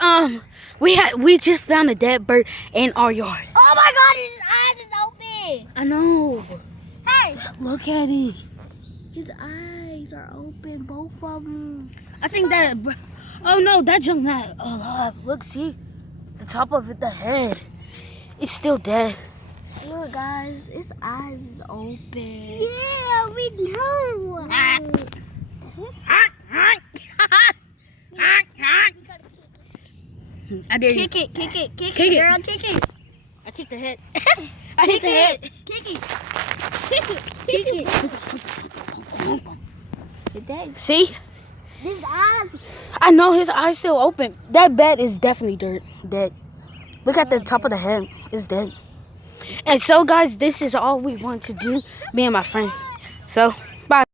guys, we just found a dead bird in our yard. Oh my God, his eyes is open. I know. Hey, Look at it. his eyes are open, both of them. I think that. Oh no, that junk not alive. Look, see, the top of it, the head. It's still dead. Look, guys, his eyes is open. Yeah, we know. I dare you. Kick it, Kick it. girl, kick it. I kicked the head. I hit the head. Kick it. Hit that. See? His eyes. I know his eyes still open. That bed is definitely dead. Look at the top of the head. It's dead. And so, guys, this is all we want to do, me and my friend. So, bye.